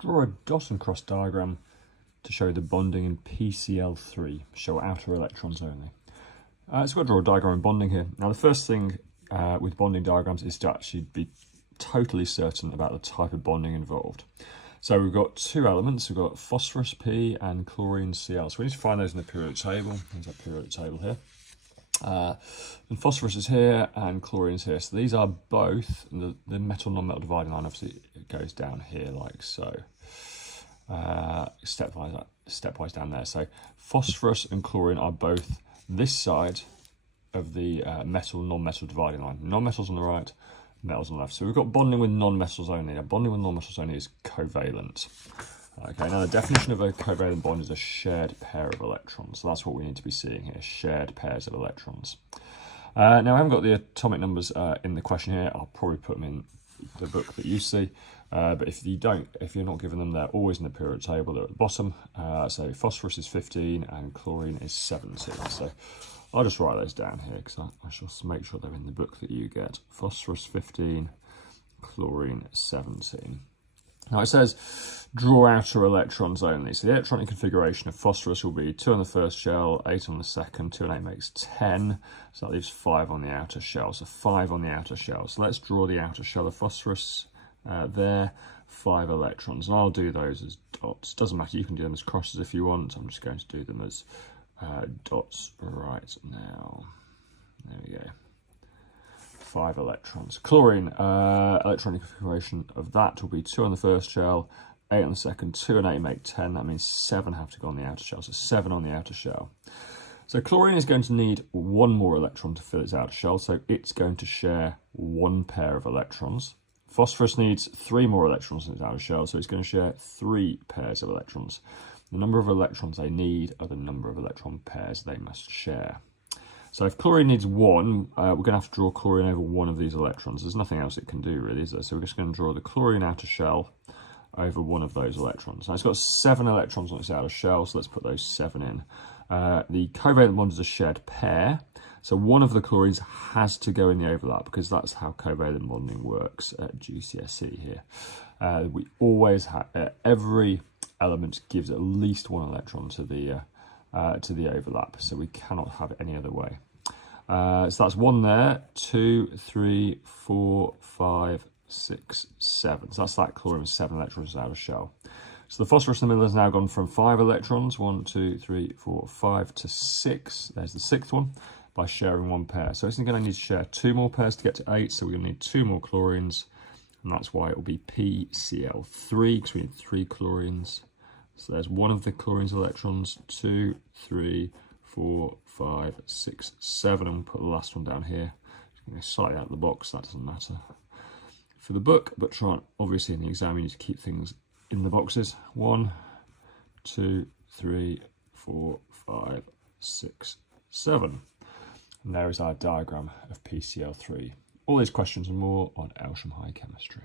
Draw a dot and cross diagram to show the bonding in PCl3, show outer electrons only. So we've got to draw a diagram of bonding here. Now the first thing with bonding diagrams is to actually be totally certain about the type of bonding involved. So we've got two elements, we've got phosphorus P and chlorine Cl. So we need to find those in the periodic table. There's our periodic table here. And phosphorus is here and chlorine is here. So these are both, the metal-non-metal dividing line, obviously it goes down here like so. Stepwise down there. So phosphorus and chlorine are both this side of the metal-non-metal dividing line. Non-metals on the right, metals on the left. So we've got bonding with non-metals only. Now bonding with non-metals only is covalent. Okay, now the definition of a covalent bond is a shared pair of electrons. So that's what we need to be seeing here, shared pairs of electrons. Now I haven't got the atomic numbers in the question here. I'll probably put them in the book that you see. But if you're not given them, they're always in the periodic table. They're at the bottom. So phosphorus is 15 and chlorine is 17. So I'll just write those down here because I shall make sure they're in the book that you get. Phosphorus 15, chlorine 17. Now it says draw outer electrons only. So the electronic configuration of phosphorus will be 2 on the first shell, 8 on the second, 2 and 8 makes 10. So that leaves 5 on the outer shell. So 5 on the outer shell. So let's draw the outer shell of phosphorus there, 5 electrons. And I'll do those as dots. Doesn't matter, you can do them as crosses if you want. I'm just going to do them as dots right now. There we go. 5 electrons. Chlorine, electronic configuration of that will be 2 on the first shell, 8 on the second, 2 and 8 make 10. That means 7 have to go on the outer shell. So 7 on the outer shell. So chlorine is going to need 1 more electron to fill its outer shell. So it's going to share 1 pair of electrons. Phosphorus needs 3 more electrons in its outer shell. So it's going to share 3 pairs of electrons. The number of electrons they need are the number of electron pairs they must share. So if chlorine needs 1, we're going to have to draw chlorine over 1 of these electrons. There's nothing else it can do really, is there? So we're just going to draw the chlorine outer shell over 1 of those electrons. Now it's got 7 electrons on its outer shell, so let's put those 7 in. The covalent bond is a shared pair, so 1 of the chlorines has to go in the overlap because that's how covalent bonding works at GCSE here. We always have, every element gives at least 1 electron to the overlap, so we cannot have it any other way. So that's 1 there, 2, 3, 4, 5, 6, 7. So that's that chlorine with 7 electrons out of shell. So the phosphorus in the middle has now gone from 5 electrons, 1, 2, 3, 4, 5 to 6. There's the 6th one by sharing 1 pair. So it's going to need to share 2 more pairs to get to 8. So we're going to need 2 more chlorines, and that's why it will be PCl3 because we need 3 chlorines. So there's 1 of the chlorine's electrons, 2, 3, 4, 5, 6, 7, and we'll put the last one down here. Slightly out of the box, that doesn't matter for the book, but try and, obviously in the exam you need to keep things in the boxes. 1, 2, 3, 4, 5, 6, 7. And there is our diagram of PCl3. All these questions and more on Aylsham High Chemistry.